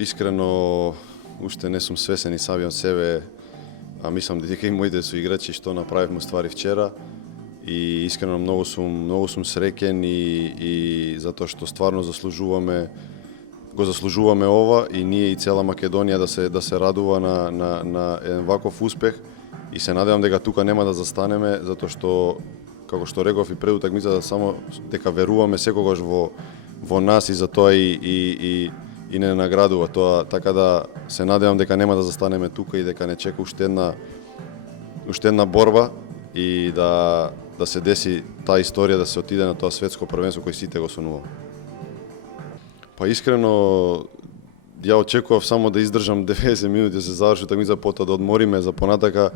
Искрено, уште не сум свесен и сами од себе, а мислам дека и моите соиграчи што направивме ствари вчера. И искрено многу сум среќен и затоа што стварно го заслужуваме ова и ние и цела Македонија да се радува на еден ваков успех и се надевам дека тука нема да застанеме затоа што како што реков и пред утакмицата само дека веруваме секогаш во нас и затоа и не наградува тоа, така да се надевам дека нема да застанеме тука и дека не чека уште една борба и да се деси таа историја, да се отиде на тоа светско првенство кој сите го сонувам. Па искрено, ја очекував само да издржам 90 минути да се заврши утакмица, потоа да одмориме за понатака,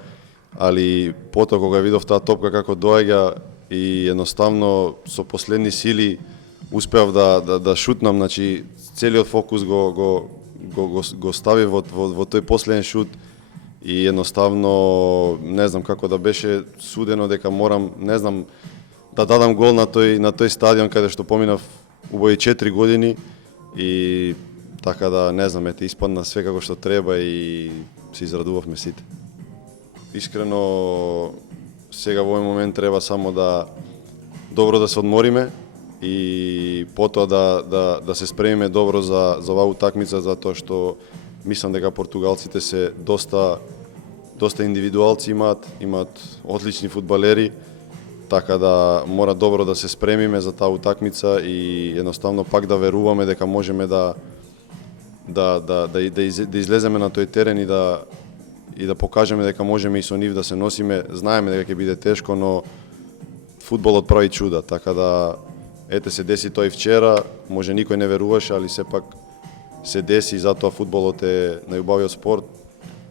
али потоа кога видов таа топка како доаѓа и едноставно со последни сили успеав да шутнам, значи целиот фокус го стави во тој последен шут и едноставно не знам како да беше судено дека морам, не знам, да дадам гол на тој стадион каде што поминав убави 4 години и така да не знам, испадна све како што треба и се израдувавме сите. Искрено сега во овој момент треба само добро да се одмориме и потоа да се спремиме добро за оваа утакмица, затоа што мислам дека португалците се доста индивидуалци имаат одлични фудбалери, така да мора добро да се спремиме за таа утакмица и едноставно пак да веруваме дека можеме да излеземе на тој терен и да покажеме дека можеме и со нив да се носиме. Знаеме дека ќе биде тешко, но фудбалот прави чуда, така да се деси тоа и вчера, може никој не веруваше, али сепак се деси и затоа фудбалот е најубавиот спорт,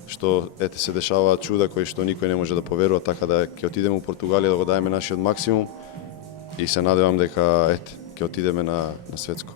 што се дешаваат чуда кои што никој не може да поверува, така да ќе отидеме у Португалија да го даеме нашиот максимум и се надевам дека ќе отидеме на светско.